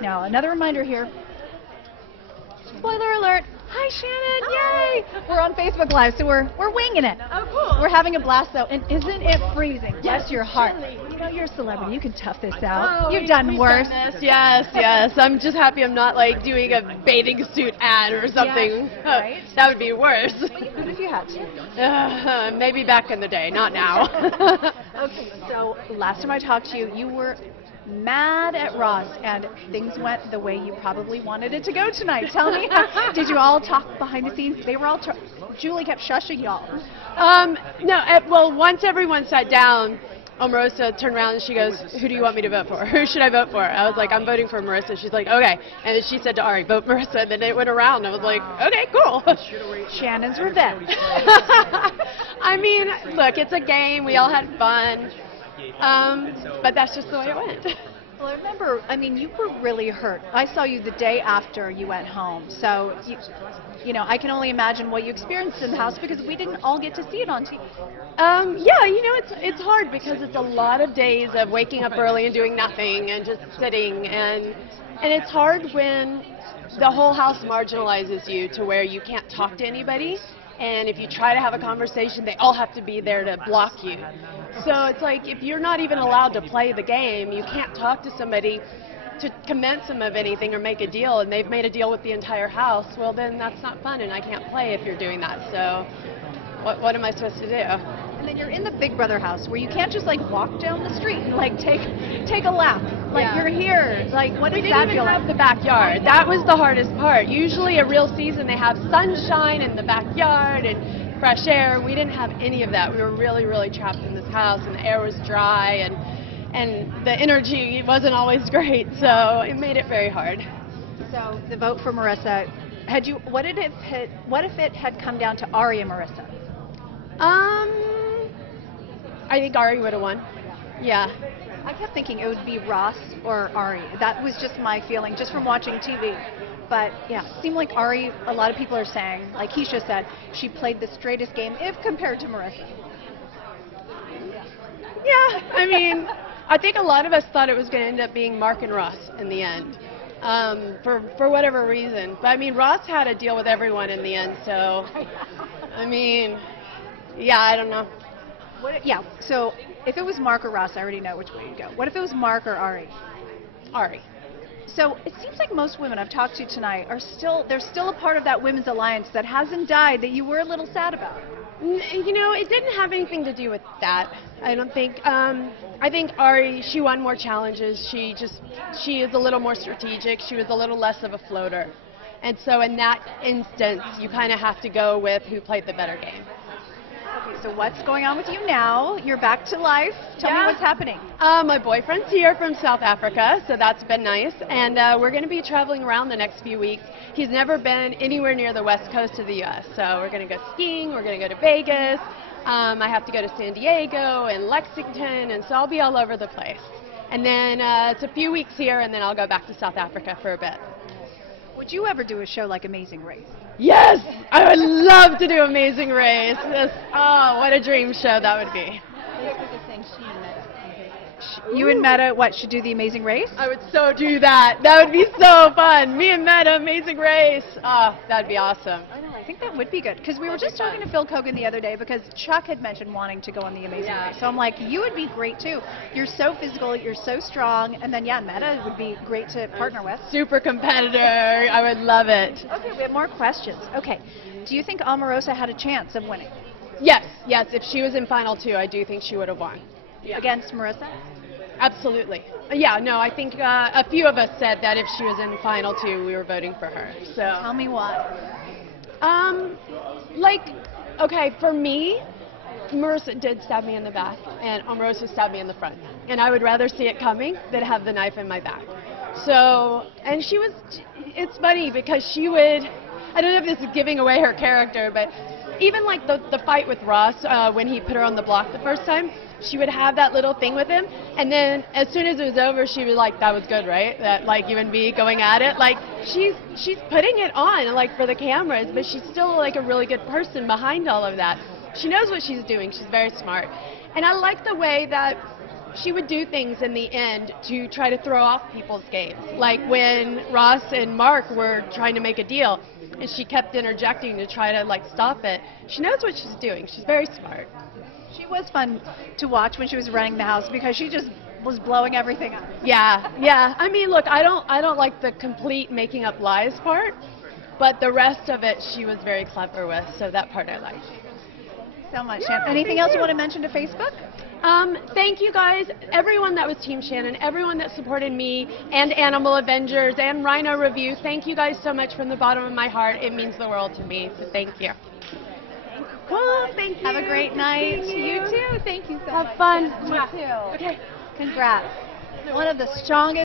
Now, another reminder here. Spoiler alert. Hi, Shannon. Yay. We're on Facebook Live, so we're winging it. Oh, cool. We're having a blast, though. And isn't it freezing? Yes, Bless your heart. chilly. You know, you're a celebrity. You can tough this out. Oh, You've done worse. Yes. I'm just happy I'm not like doing a bathing suit ad or something. Yes, right. That would be worse. But you could if you had to. Maybe back in the day, not now. Okay, so last time I talked to you, you were mad at Ross, and things went the way you probably wanted it to go tonight. Tell me, did you all talk behind the scenes? They were all, Julie kept shushing y'all. No, well, once everyone sat down, Omarosa turned around and she goes, "Who do you want me to vote for? Who should I vote for?" I was like, "I'm voting for Marissa." She's like, "Okay." And then she said to Ari, "Vote Marissa." And then it went around. I was like, "Okay, cool." Shannon's revenge. I mean, look, it's a game. We all had fun. But that's just the way it went. Well, I remember, you were really hurt. I saw you the day after you went home. So, you know, I can only imagine what you experienced in the house because we didn't all get to see it on TV. Yeah, you know, it's hard because it's a lot of days of waking up early and doing nothing and just sitting. And it's hard when the whole house marginalizes you to where you can't talk to anybody. And if you try to have a conversation, they all have to be there to block you. So it's like if you're not even allowed to play the game, you can't talk to somebody to convince them of anything or make a deal, and they've made a deal with the entire house, well then that's not fun and I can't play if you're doing that. So what am I supposed to do? And then you're in the Big Brother house where you can't just like walk down the street and like take a lap. Like Yeah. you're here. Like what We does didn't that even feel have like? the backyard. That was the hardest part. Usually a real season they have sunshine in the backyard and fresh air. We didn't have any of that. We were really, really trapped in this house and the air was dry and the energy wasn't always great, so it made it very hard. So the vote for Marissa, what if it had come down to Ari and Marissa? I think Ari would have won. Yeah. I kept thinking it would be Ross or Ari. That was just my feeling, just from watching TV. But yeah, it seemed like Ari, a lot of people are saying, like Keisha said, she played the straightest game if compared to Marissa. Yeah, I mean, I think a lot of us thought it was going to end up being Mark and Ross in the end, for whatever reason. But I mean, Ross had a deal with everyone in the end, so, I mean, yeah, I don't know. So if it was Mark or Ross, I already know which way you'd go. What if it was Mark or Ari? Ari. So it seems like most women I've talked to tonight they're still a part of that women's alliance that hasn't died that you were a little sad about. You know, it didn't have anything to do with that. I don't think. I think Ari, she won more challenges. She is a little more strategic. She was a little less of a floater. And so in that instance, you kind of have to go with who played the better game. Okay, so what's going on with you now? You're back to life. Tell me what's happening. My boyfriend's here from South Africa, so that's been nice. And we're going to be traveling around the next few weeks. He's never been anywhere near the west coast of the U.S., so we're going to go skiing, we're going to go to Vegas. I have to go to San Diego and Lexington, and so I'll be all over the place. And then it's a few weeks here, and then I'll go back to South Africa for a bit. Would you ever do a show like Amazing Race? Yes! I would love to do Amazing Race. Oh, what a dream show that would be. You and Meta, should do the Amazing Race? I would so do that. That would be so fun. Me and Meta, Amazing Race. Oh, that'd be awesome. I know, I think that would be good. Because we were just talking to Phil Kogan the other day because Chuck had mentioned wanting to go on the Amazing Race. So I'm like, you would be great too. You're so physical, you're so strong, and then Meta would be great to partner with. Super competitor. I would love it. Okay, we have more questions. Okay, do you think Omarosa had a chance of winning? Yes. If she was in Final 2, I do think she would have won. Against Marissa? Absolutely. Yeah, no, I think a few of us said that if she was in Final 2, we were voting for her. So. Tell me why. Okay, for me, Marissa did stab me in the back, and Omarosa stabbed me in the front. And I would rather see it coming than have the knife in my back. So, and it's funny because she would, I don't know if this is giving away her character, but even like the fight with Ross when he put her on the block the first time, she would have that little thing with him, and then as soon as it was over, she was like, "That was good, right?" That like you and me going at it, like she's putting it on like for the cameras, but she's still like a really good person behind all of that. She knows what she's doing. She's very smart, and I like the way that she would do things in the end to try to throw off people's games. Like when Ross and Mark were trying to make a deal, and she kept interjecting to try to like stop it. She knows what she's doing. She's very smart. She was fun to watch when she was running the house because she just was blowing everything up. Yeah, yeah. I mean, look, I don't like the complete making up lies part, but the rest of it she was very clever with, so that part I liked. So much. Shannon. Anything else you want to mention to Facebook? Thank you guys, everyone that was Team Shannon, everyone that supported me and Animal Avengers and Rhino Review. Thank you guys so much from the bottom of my heart. It means the world to me, so thank you. Cool, thank you. Have a great night. You too. Thank you so much. Have fun. You too. Okay. Congrats. One of the strongest